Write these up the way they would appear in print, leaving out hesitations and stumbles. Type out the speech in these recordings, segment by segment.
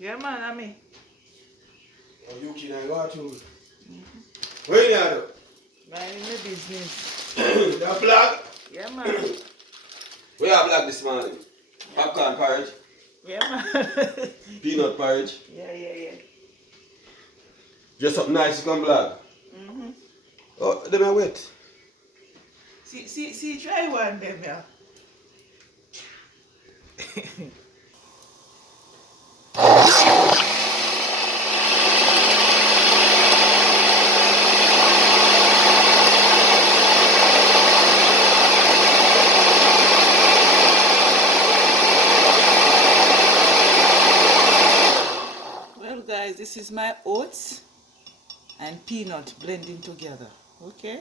Yeah, man, I mean. Oh, you can go to. Where you are? Minding my business. The black. Yeah, man. We are black this morning. Yeah, Popcorn porridge. yeah man. Peanut porridge. Yeah. Just something nice to come black. Mm-hmm. Oh, them are wet. See, try one them, yeah. Well, guys, this is my oats and peanut blending together. Okay.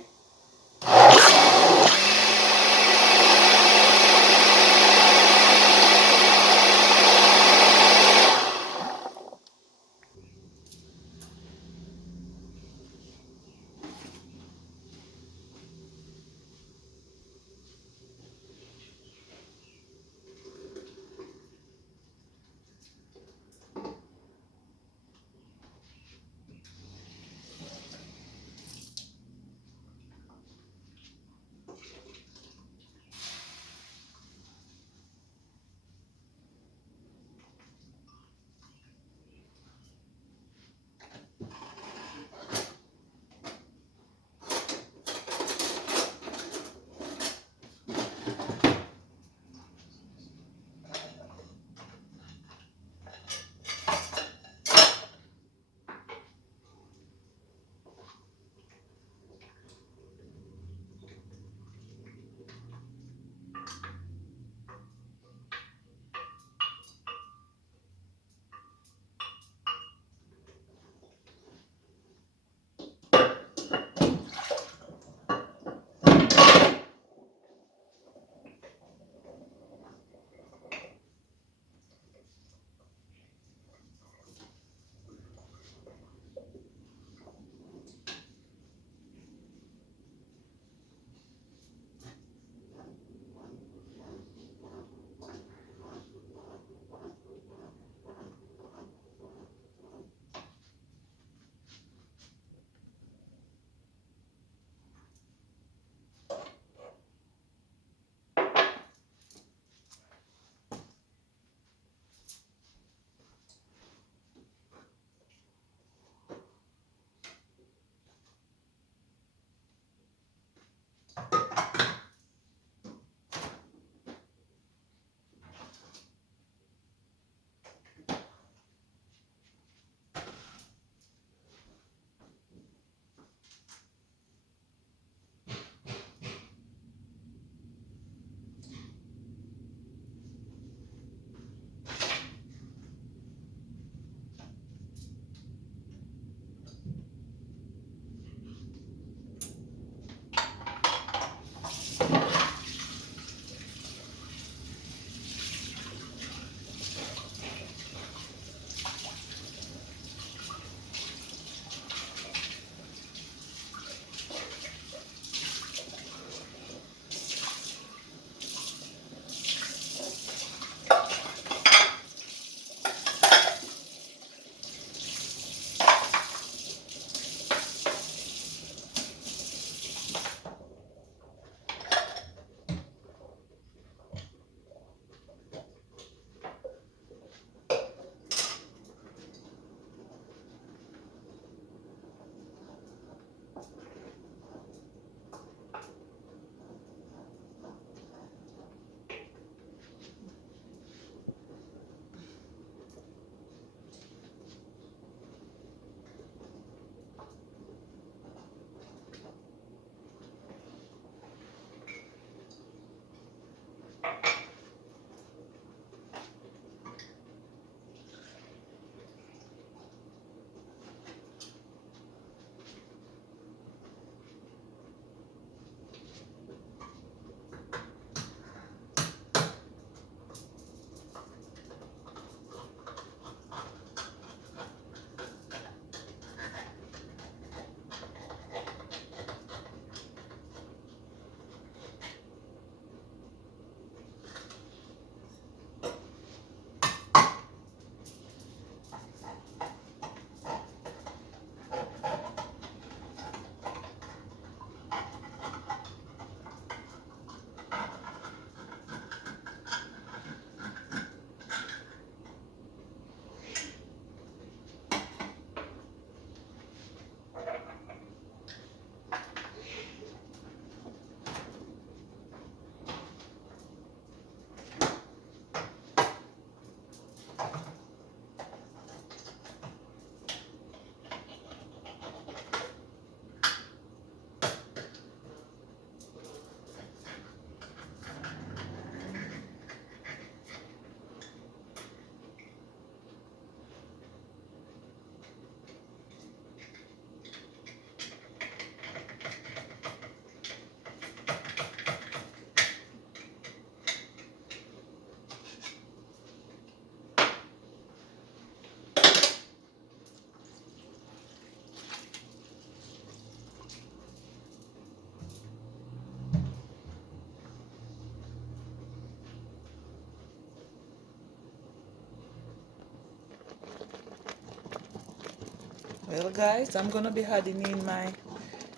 Well, guys, I'm gonna be adding in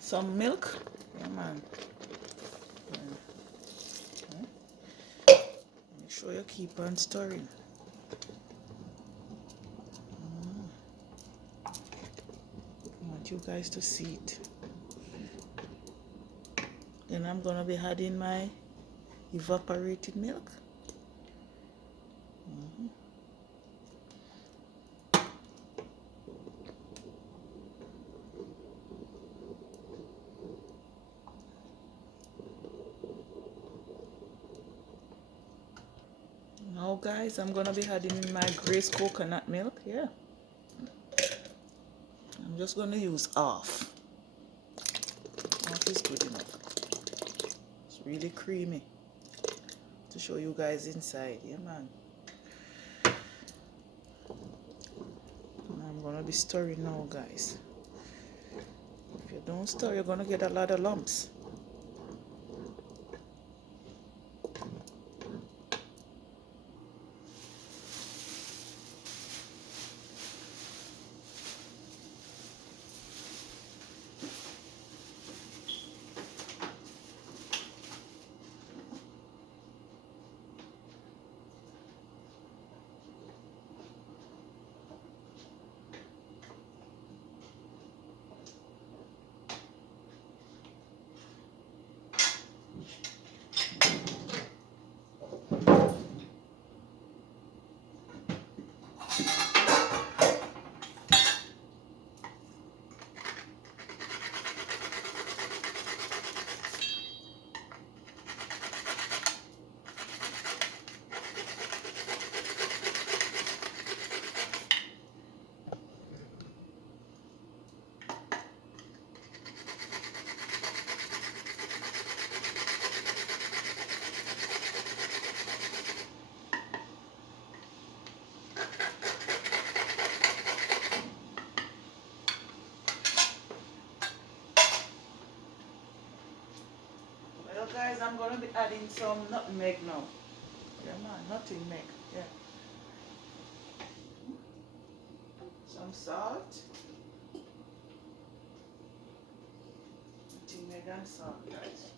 some milk. Yeah, man. Make sure you keep on stirring. I want you guys to see it. Then I'm gonna be adding my evaporated milk. Now, guys, I'm gonna be adding in my Grace coconut milk. Yeah, I'm just gonna use half. Half is good enough. It's really creamy to show you guys inside. Yeah, man. And I'm gonna be stirring now, guys. If you don't stir, you're gonna get a lot of lumps. Well, guys, I'm gonna be adding some nutmeg now. Yeah, man, nutmeg. Yeah. Some salt. Nutmeg and salt, guys.